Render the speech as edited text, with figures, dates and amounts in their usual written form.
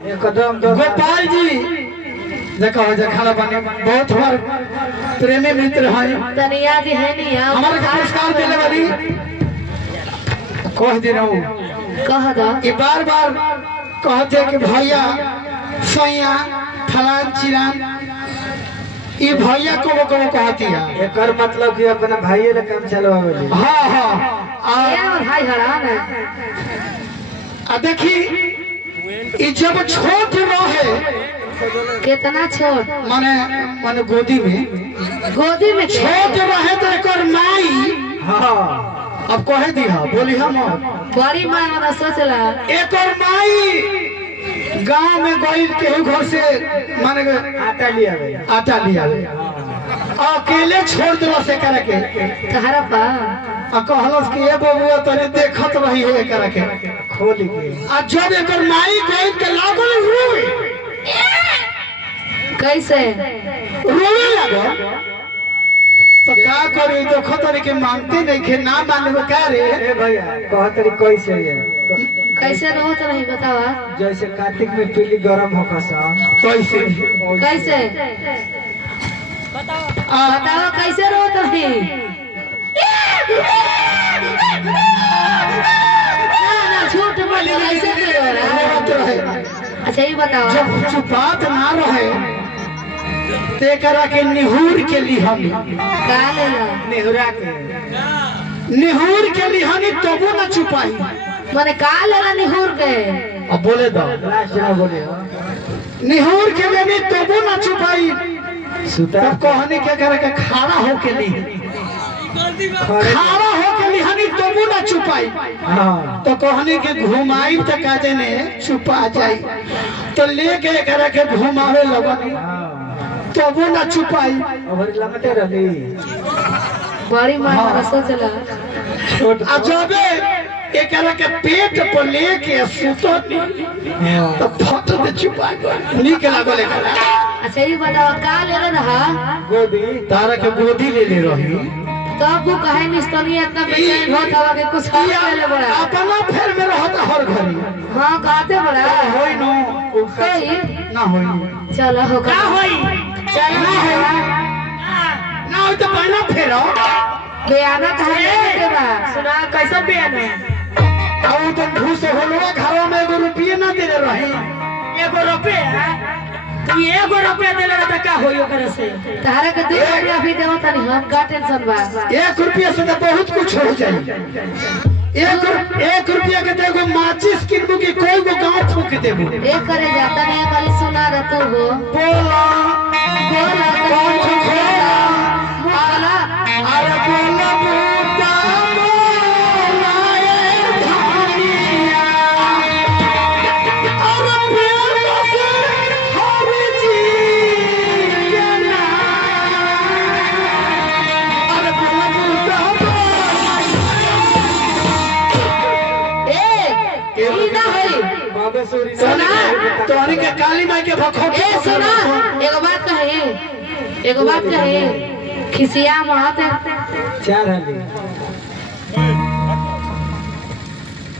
एकदम गोपाल जी देखो खाना बने बहुत हमारे प्रेमी मित्र हैं तनिया जी है नहीं हमारे पुरस्कार देने वाली कह दे रहा हूँ कह दो कि बार बार कहते कि भैया सैया फलान चिरान ये भैया को कहती है एक मतलब कि अपना भाई ले काम चलवावे हाँ हाँ ये भाई हराम है देखी ये जब छोट रहे कितना छोट माने माने गोदी में के? छोट रहे तो एक माई हाँ अब कहे दी हा बोली हम बड़ी माँ वाला सोचला एक माई गांव में गई के घर से माने आटा लिया अकेले छोड़ दिला से करे के तहरा पा कहलस कि ए बबुआ तने देखत रही है करे के खोल के आ जब एक माई गई के लागल रोए कैसे रोए लागल तो का करी देखो तरी के मानते नहीं के ना मानबे का रे ए भैया कहतरी कैसे है कैसे रहो तो नहीं बतावा जैसे कार्तिक में पीली गरम होकर सा कैसे कैसे बताओ कैसे रहो तो नहीं ना झूठ बोल कैसे करो अच्छा ये बताओ जब चुपात ना रहे ते करा के निहुर के लिहनी का लेला नेहुरा के निहुर के लिहनी तबो ना छुपाई माने का लेला निहुर के अब बोले दो लास्ट ना बोले निहुर के लेनी तबो ना छुपाई सुता तब कहनी के करा के खड़ा हो के ली खड़ा हो के लिहनी तबो ना छुपाई हाँ तो कहनी के घुमाई त काजे ने छुपा जाई तो लेके करा के घुमावे लगनी तबो ना छुपाई और लमटे रही बड़ी माँ वाला सोचला आ जबे एकरा के पेट पर लेके सुतो तो फट दे छुपा गई निक लागल एकरा अच्छा ये बताओ का लेला रहा गोदी तारा के गोदी ले ले रही तब वो कहे निस्तनी इतना बेचैन होत हवा के कुछ और ले बड़ा अपना फेर में रहता हर घड़ी हां कहते बड़ा होई नो सही ना होई चलो हो का होई चलो ना होई ना होई तो बना फेरो बयाना कहे के बा सुना कैसा बयान है आउ तो घूस होलवा घरों में एगो रुपये ना दे रही एगो रुपया तू एगो रुपया देले रहता का होई ओकरे से तारा के 2 रुपया भी देव तनी हम का टेंशन बा 1 रुपया से तो बहुत कुछ हो जाए 1 रुपया के देगो माचिस किनबू की कोई को गांव फूक देबू एक करे जाता नहीं वाली सुना रे तू हो बोला बोला कौन खोला बोला अरे बोला बूटा बोला ए धानिया अरे प्यार से हर चीज के नाम अरे बोला बूटा ई ना होई बाबा सूरी सुना तोहरी के काली माई के भखो ए सुना एगो बात कहे खिसिया मत चार हली